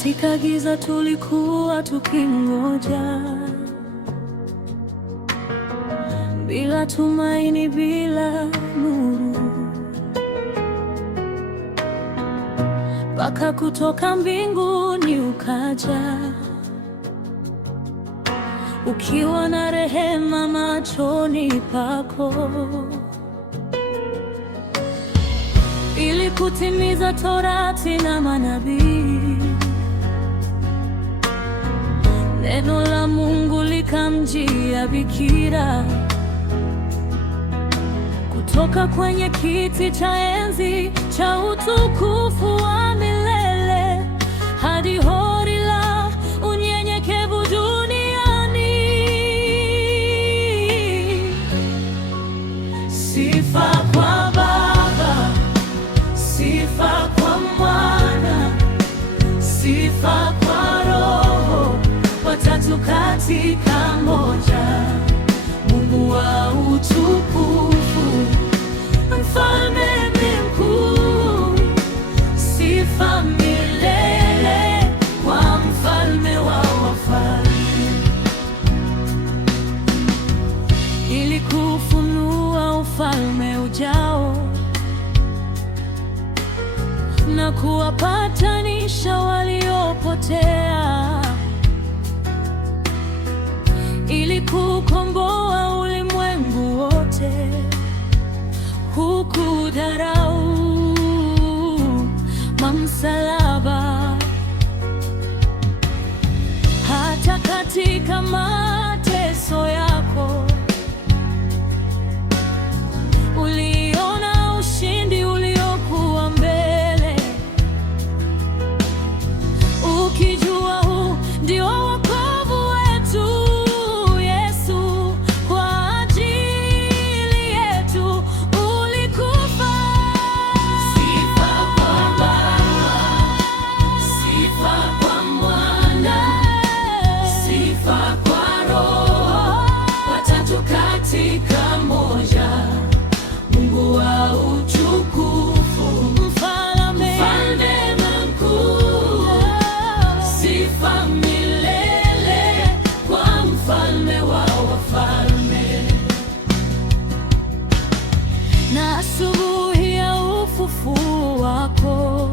Katika giza tulikuwa tukingoja, bila tumaini, bila nuru, mpaka kutoka mbinguni ukaja, ukiwa na rehema machoni pako, ili kutimiza Torati na manabii. Neno la Mungu likamjia bikira, kutoka kwenye kiti cha enzi cha utukufu wa milele hadi hori la unyenyekevu duniani. Sifa kwa Baba, sifa kwa Mwana, sifa kwa Roho, watatu katika moja, Mungu wa utukufu, Mfalme mkuu. Sifa milele kwa Mfalme wa wafalme, ili kufunua ufalme ujao na kuwapatanisha waliopotea, ili kukomboa ulimwengu wote. Hukudharau msalaba, hata katika mateso yako uliona ushindi uliokuwa mbele, ukijua huu ndio wokovu wetu. Yesu kwa ajili yetu ulikufa. Sifa kwa Baba, sifa kwa Mwana, sifa kwa Roho, watatu katika moja, Mungu wa utukufu, Mfalme mkuu. Sifa milele kwa Mfalme wa wafalme. Na asubuhi ya ufufuo wako,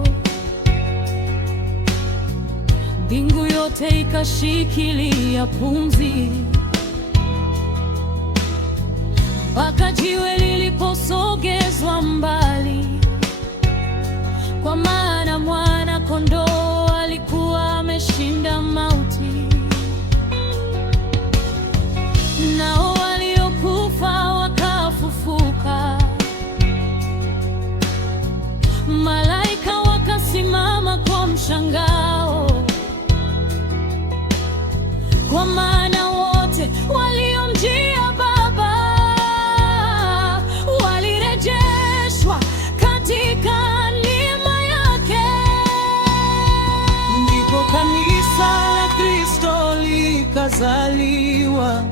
mbingu yote ikashikilia pumzi, mpaka jiwe liliposogezwa mbali, kwa maana mwana kondoo alikuwa ameshinda mauti. Nao waliokufa wakafufuka, malaika wakasimama kwa mshangao, kwa maana wote waliomjia Baba walirejeshwa katika neema yake. Ndipo kanisa la Kristo likazaliwa,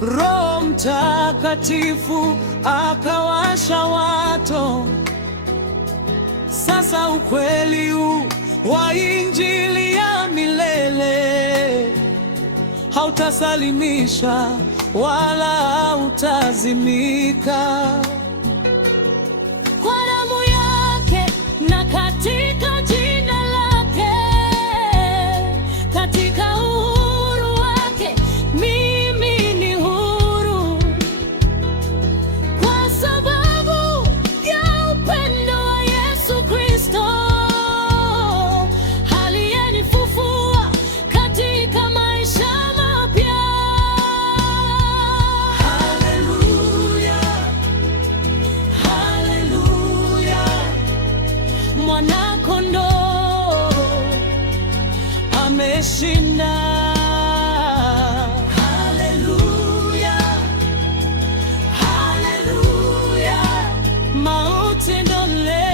Roho Mtakatifu akawasha wato. Sasa ukweli huu wa Injili ya milele hautasalimisha wala hautazimika. Kwa damu yake na katika jina lake, katika uhuru wake, mimi ni huru, kwa sababu ya upendo wa Yesu Kristo aliyenifufua katika maisha mapya. Haleluya, haleluya, mwana kondoo ameshinda. Haleluya, haleluya, mauti ndole,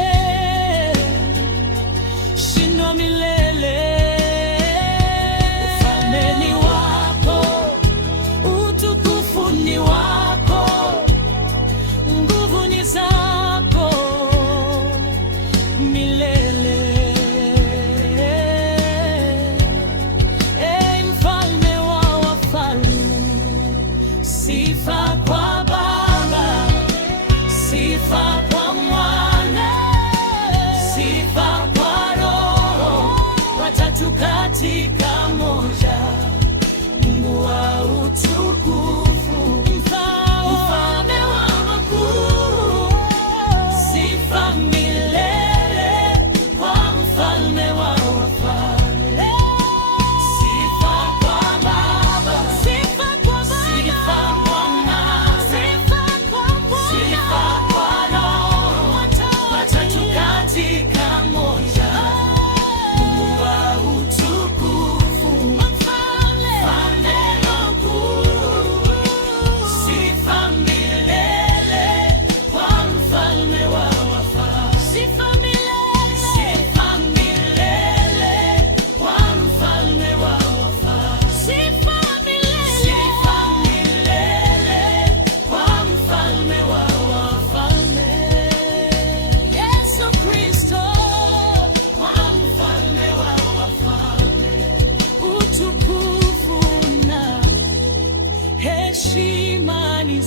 shindo milele. Ufalme ni wako, utukufu ni wako, nguvu ni zako milele.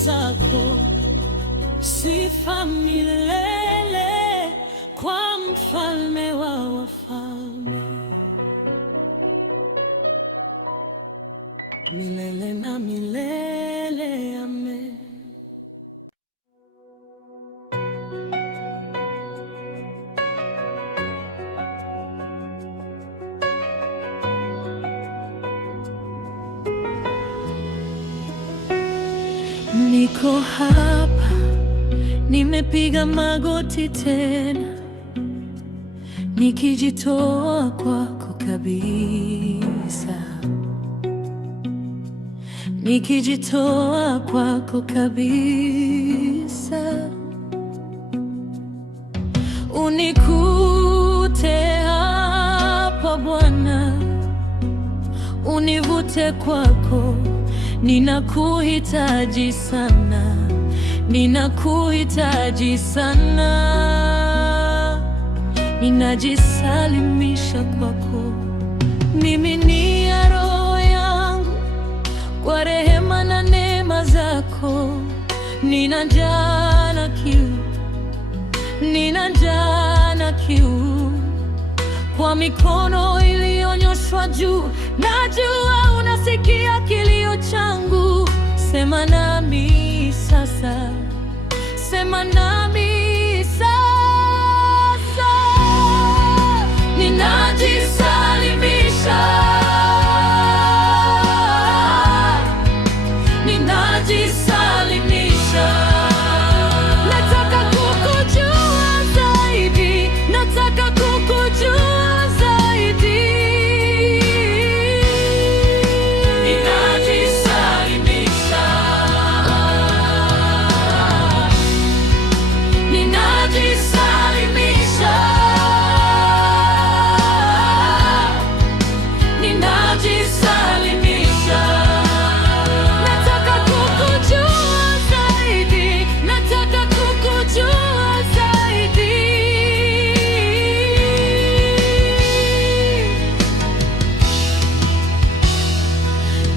zako. Sifa milele kwa mfalme wa wafalme, milele na milele. Amen. Niko hapa, nimepiga magoti tena, nikijitoa kwako kabisa, nikijitoa kwako kabisa. Unikute hapa Bwana, univute kwako. Ninakuhitaji sana, ninakuhitaji sana. Ninajisalimisha kwako, mimi ni ya roho yangu, kwa rehema na neema zako. Nina njaa na kiu, nina njaa na kiu, kwa mikono iliyonyoshwa juu. Najua unasikia kilio changu, sema nami sasa, sema nami sasa. Ninajisalimisha, ninajisalimisha. Nataka kukujua zaidi, nataka kukujua zaidi. Ninajisalimisha, ninajisalimisha, ninajisalimisha. Nataka kukujua zaidi, nataka kukujua zaidi.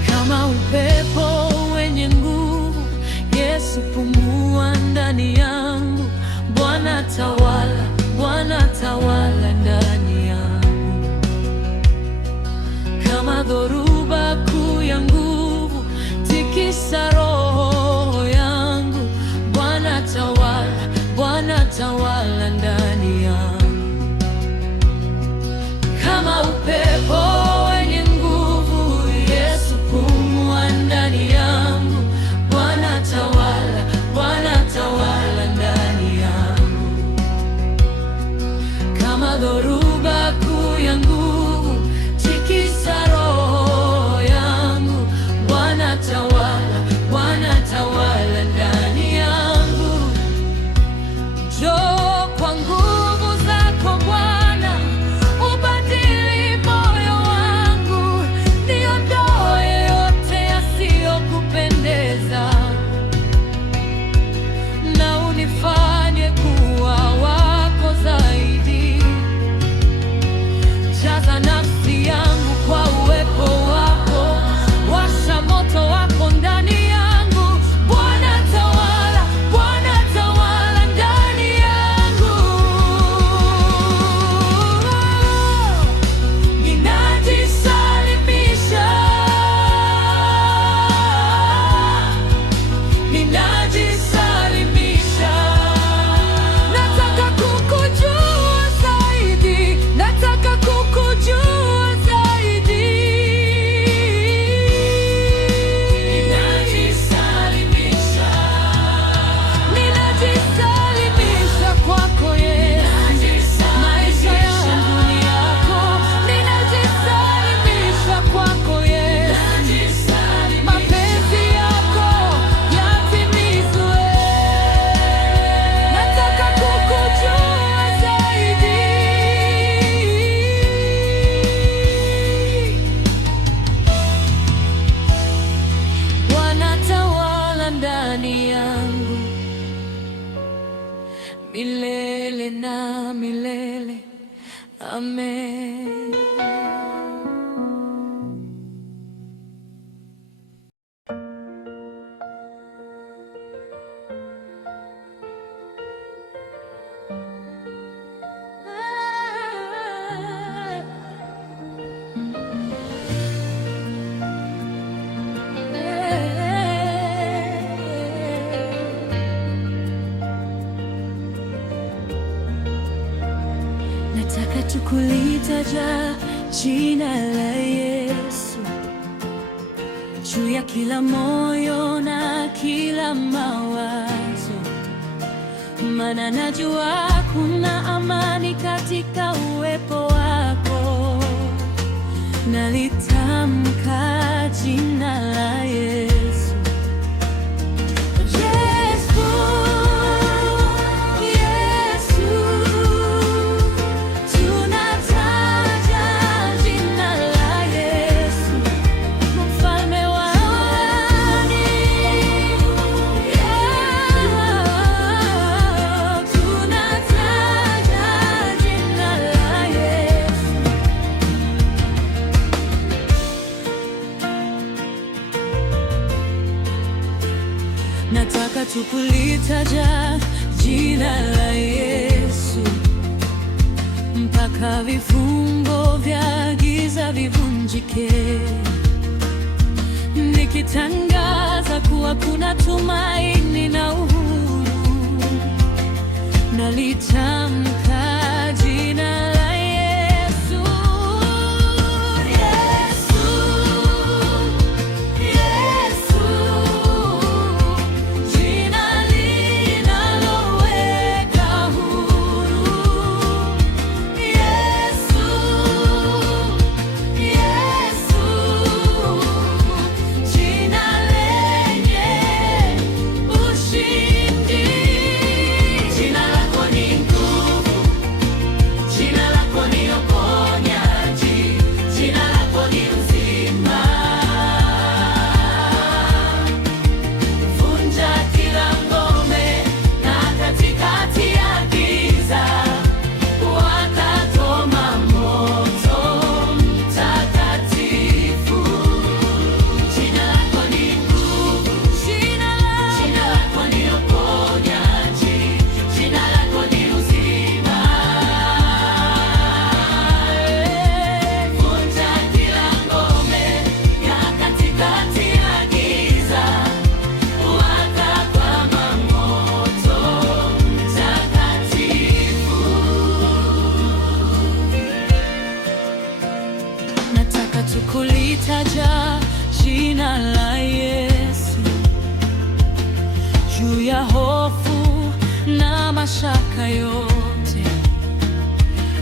Kama upepo wenye nguvu, Yesu pumua ndani yangu. Bwana tawala, Bwana tawala ndani yangu. Kama dhoruba kuu ya nguvu, tikisa roho yangu. Bwana tawala, Bwana tawala ndani yangu. Kama upepo wenye nguvu, Yesu pumua ndani yangu. Bwana tawala, Bwana tawala ndani yangu. Kama dhoruba kuu ya nguvu, tikisa roho yangu. Bwana tawala, Bwana tawala ndani yangu. Njoo kwa nguvu zako Bwana, ubadili moyo wangu. Niondoe yote yasiyokupendeza, na unifanye kuwa wako zaidi. Jaza nafsi yangu kwa uwepo wako, washa moto wako ndani yangu. Bwana tawala, Bwana tawala ndani yangu. Ninajisalimisha, ninajisalimisha. Nataka kukujua zaidi, nataka kukujua zaidi. Ninajisalimisha, ninajisalimisha kwako Yesu. Maisha yangu ni yako, ninajisalimisha kwako Yesu. Mapenzi yako yatimizwe. Nataka kukujua zaidi. Bwana tawala ndani yangu, milele na milele. Amen. tukulitaja jina la Yesu juu ya kila moyo na kila mawazo, maana najua kuna amani katika uwepo wako. Nalitamka jina la Yesu. Nataka tukulitaja jina la Yesu mpaka vifungo vya giza vivunjike, nikitangaza kuwa kuna tumaini na uhuru. Nalitamka jina la Yesu. Tukulitaja jina la Yesu juu ya hofu na mashaka yote,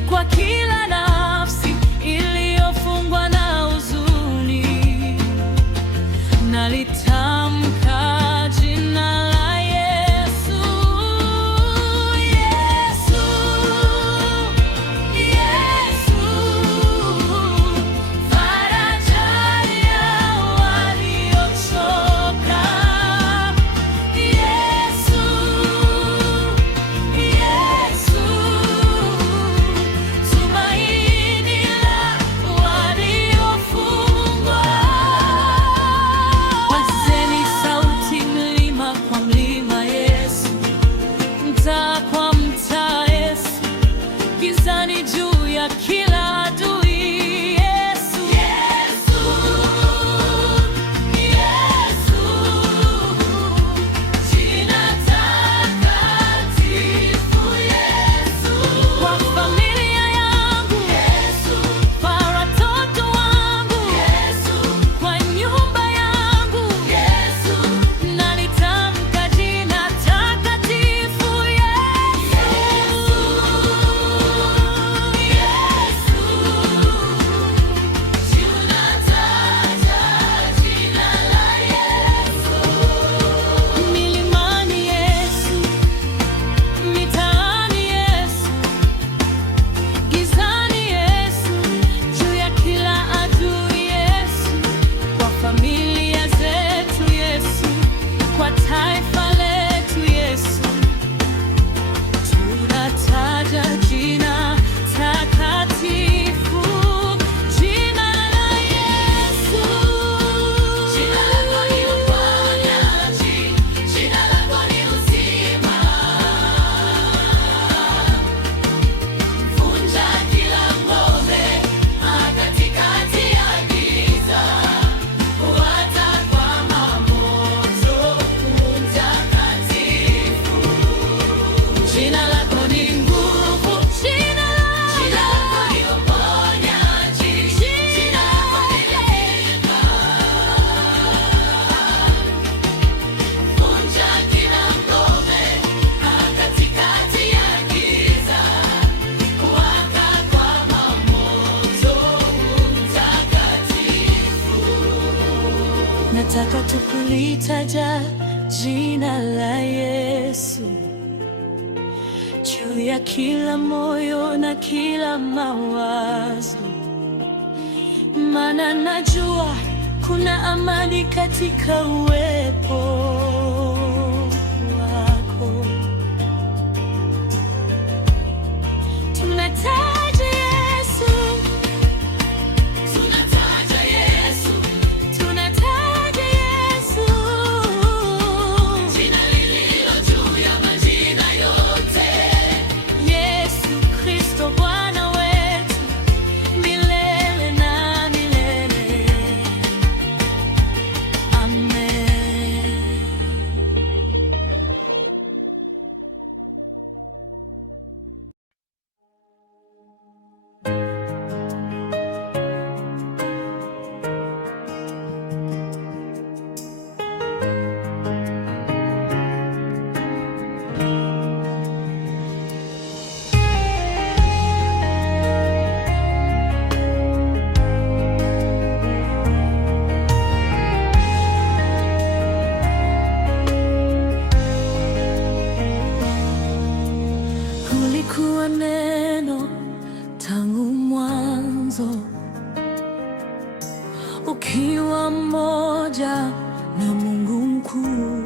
kwa kila nafsi iliyofungwa na huzuni. Nalitamka jina la Yesu. Yesu, Yesu, Tumaini nataka tu kulitaja jina la Yesu juu ya kila moyo na kila mawazo, maana najua kuna amani katika uwepo wako. Tunataja Yesu, tunataja Yesu, tunataja Yesu, jina lililo juu ya majina yote, Yesu Kristo Bwana wetu milele na milele. Amen. Kulikuwa neno tangu mwanzo, ukiwa mmoja na Mungu mkuu.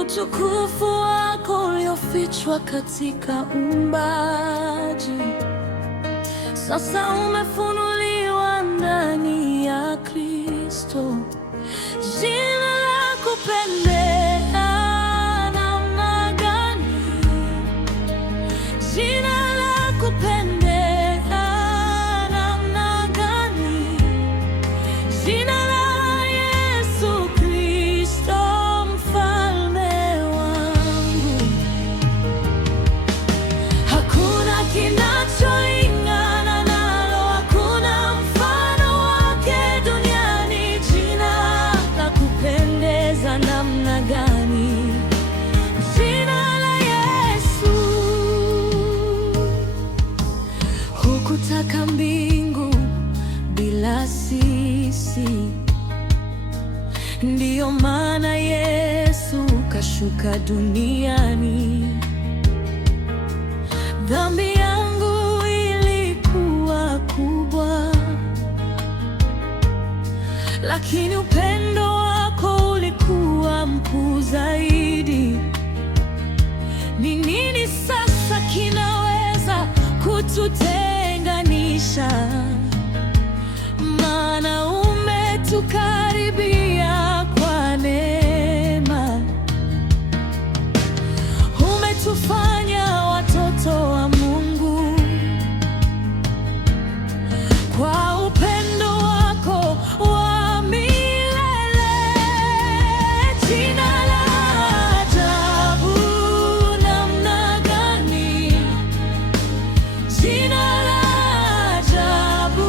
Utukufu wako uliofichwa katika uumbaji, sasa umefunuliwa ndani ya Kristo. Jina la kupendeza namna gani! Jina la kupendeza namna gani! Jina la Yesu Kristo mfalme wangu. Hakuna kinacholingana nalo, hakuna mfano wake duniani. Jina la kupendeza namna gani! Jina la Yesu. Hukutaka mbingu bila sisi, ndiyo maana Yesu kashuka duniani. Dhambi yangu ilikuwa kubwa, lakini upendo wako ulikuwa mkuu zaidi. Ni nini sasa kinaweza kututenganisha? Maana umetukaribia kwa neema, umetufanya watoto wa Mungu. Kwa upendo wako wa milele, jina la ajabu namna gani! Jina la ajabu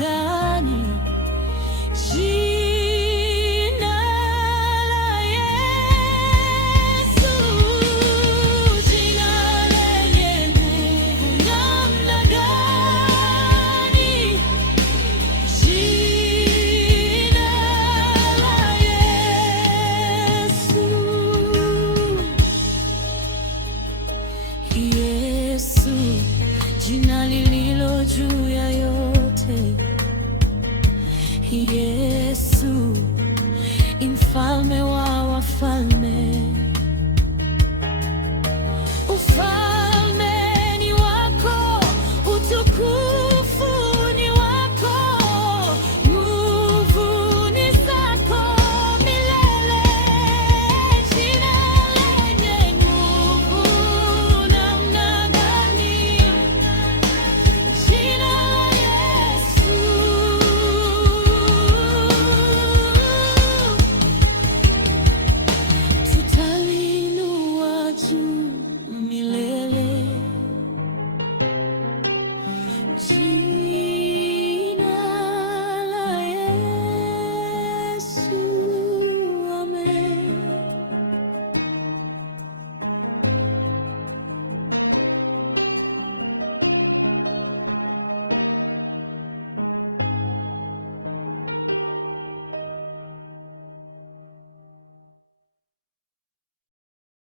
ndani.